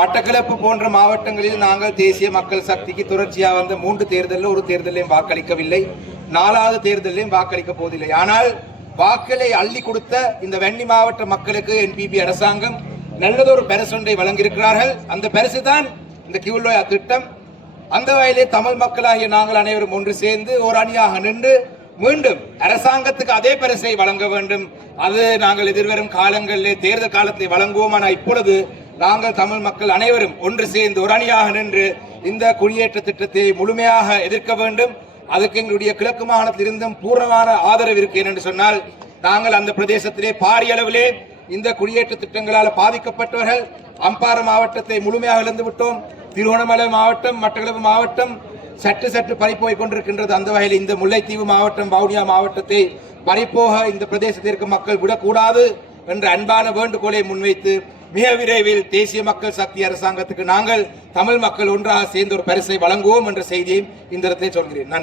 மட்டக்களப்பு போன்ற மாவட்டங்களில் நாங்கள் தேசிய மக்கள் சக்திக்கு தொடர்ச்சியாக வந்த மூன்று தேர்தலில் ஒரு தேர்தலையும் வாக்களிக்கவில்லை. நாலாவது தேர்தலையும் வாக்களிக்க போவதில்லை. ஆனால் வாக்களை அள்ளி கொடுத்த இந்த வெண்ணி மாவட்ட மக்களுக்கு என்பிபி அரசாங்கம் நல்லதொரு பரிசொன்றை வழங்கியிருக்கிறார்கள். அந்த பரிசு தான் இந்த கியூலோயா திட்டம். அந்த வகையிலே தமிழ் மக்களாகிய நாங்கள் அனைவரும் ஒன்று சேர்ந்து ஒரு அணியாக நின்று மீண்டும் அரசாங்கத்துக்கு அதே பரிசை வழங்க வேண்டும். அது நாங்கள் எதிர்வரும் காலங்களிலே தேர்தல் காலத்தை வழங்குவோம்? ஆனால் இப்பொழுது நாங்கள் தமிழ் மக்கள் அனைவரும் ஒன்று சேர்ந்து ஒரு அணியாக நின்று இந்த குடியேற்ற திட்டத்தை முழுமையாக எதிர்க்க வேண்டும். அதுக்கு எங்களுடைய கிழக்கு மாகாணத்திலிருந்தும் பூர்ணமான ஆதரவு இருக்கு என்று சொன்னால் நாங்கள் அந்த பிரதேசத்திலே பாரிய அளவிலே இந்த குடியேற்ற திட்டங்களால் பாதிக்கப்பட்டவர்கள் அம்பாறை மாவட்டத்தை முழுமையாக இழந்து விட்டோம். திருவண்ணாமலை மாவட்டம் மட்டக்களப்பு மாவட்டம் சற்று சற்று பறிப்போய் கொண்டிருக்கின்றது. அந்த வகையில் இந்த முல்லைத்தீவு மாவட்டம் வவுனியா மாவட்டத்தை பறிப்போக இந்த பிரதேசத்திற்கு மக்கள் விடக்கூடாது என்ற அன்பான வேண்டுகோளை முன்வைத்து மிக விரைவில் தேசிய மக்கள் சக்தி அரசாங்கத்துக்கு நாங்கள் தமிழ் மக்கள் ஒன்றாக சேர்ந்து ஒரு பரிசை வழங்குவோம் என்ற செய்தியை இந்த இடத்தை சொல்கிறேன். நன்றி.